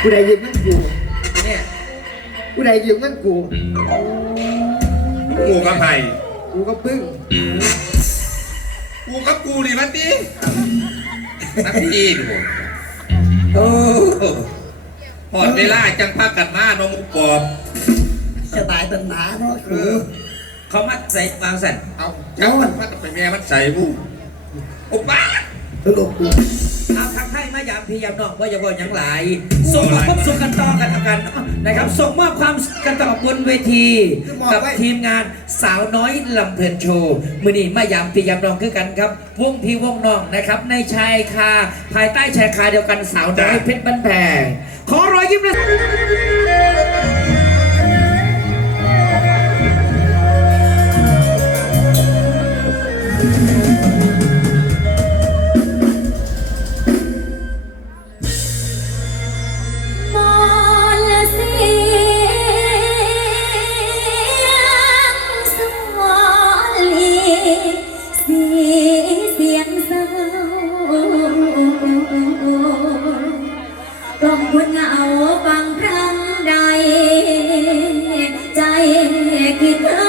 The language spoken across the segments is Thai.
ผู้ใดยืมเงินกูเนี่ยผู้ใดยืมเงินกูกูกับไผ่กูก็ปึ้งกูกับกูนี่มันตีนักดีดูโอ้หอดเวลาจังพักกันมาน้องมุกปอบจะตายตันหนาเนาะเออเขามัดใส่วางสั่นเอาเจ้ามันมันไปแม่มันใส่บูโอ้ป้าตลกกูเอาทักให้ มายามพี่ยามน้องว่าอย่าบอกอย่างไรส่งมาพบส่งกันต่อกันทำกันนะครับส่งมอบความสุขกันต่อบนเวที กับทีมงานสาวน้อยลำเพลินโชว์มือนี้มายามพี่ยามน้องคือกันครับ วงพี่วงน้องนะครับในชายคาภายใต้ชายคาเดียวกันสาวน้อยเพชรบ้านแพงขอรอยยิ้มเลย เสียงเศร้ากล่อมคนเหงาฟังครั้งใด ใจคิดถึง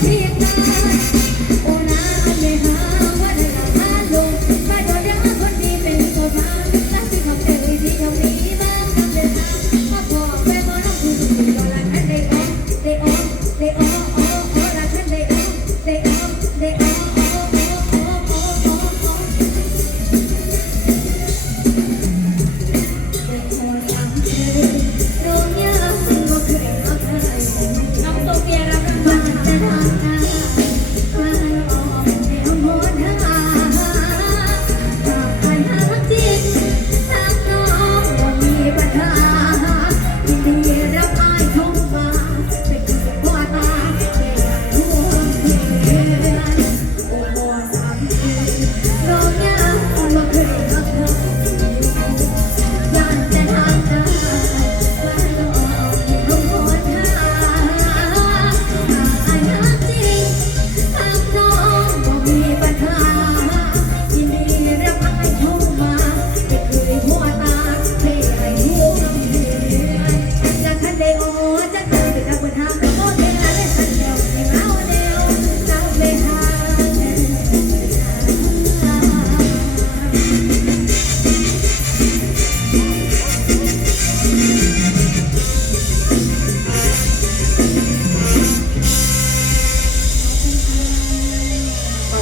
เสียดาย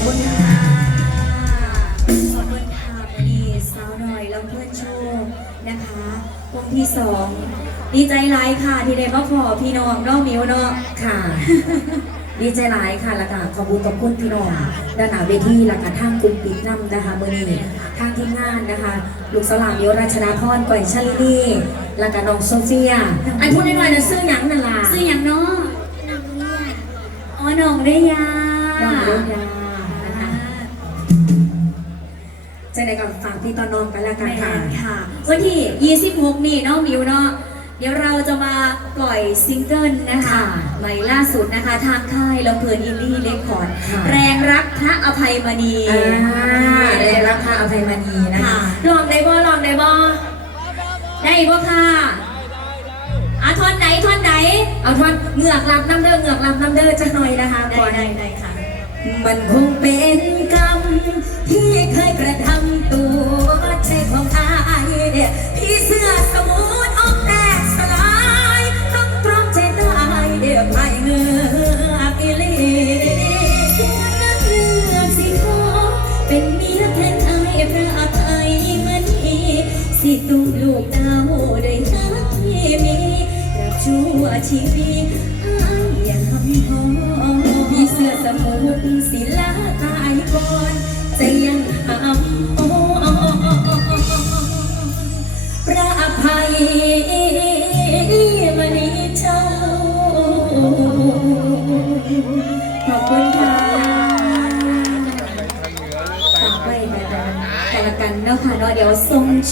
คุณค่ะ ขอบคุณค่ะวันนี้สาวหน่อยลำเพื่อนโชว์นะคะวงที่สองดีใจหลายค่ะ ที่ได้มาพอพี่น้องน้องมิวเนาะค่ะ ดีใจหลายค่ะแล้วก็ขอบคุณขอบคุณพี่น้องด้านหน้าเวทีแล้วก็ทางกลุ่มปิดน้ำนะคะมื่อนี้ทางทีมงานนะคะ ลูกสลามยราชนาพรก่อยชาลินีแล้วก็น้องโซเฟียไอ้พูดหน่อยๆนะซื้อหยังนั่นล่ะซื้ออย่างเนาะน้องเรียอ๋อน้องได้ยาน้องเรียานะคะ จะได้กับฝากพี่ตอนน้องกันแล้วกันแม่ค่ะนค่ะวันที่ 26 นี่เน้องมิวเนาะเดี๋ยวเราจะมาปล่อยซิงเกิลนะคะค่ะใหม่ล่าสุดนะคะ ทางค่ายลำเพลินอินดี้เรคคอร์ดค่ะแรงรักพระอภัยมณีอ่าได้รับค่าอภัยมณีนะคะค่ะลองได้บ่ลองได้บ่ได้บ่ค่ะอะท่อนไหนท่อนไหนเอาท่อนเหงือกรับน้ำเด้อเหงือกรับน้ำเด้อจักหน่อยนะคะได้ก่อนได้ได้ค่ะ มันคงเป็นกรรมที่เคยกระทำ ตัวใจของอายเนี่ยพี่เสื้อสมุท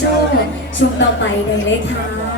ช่วงช่วงต่อไปได้เลยค่ะ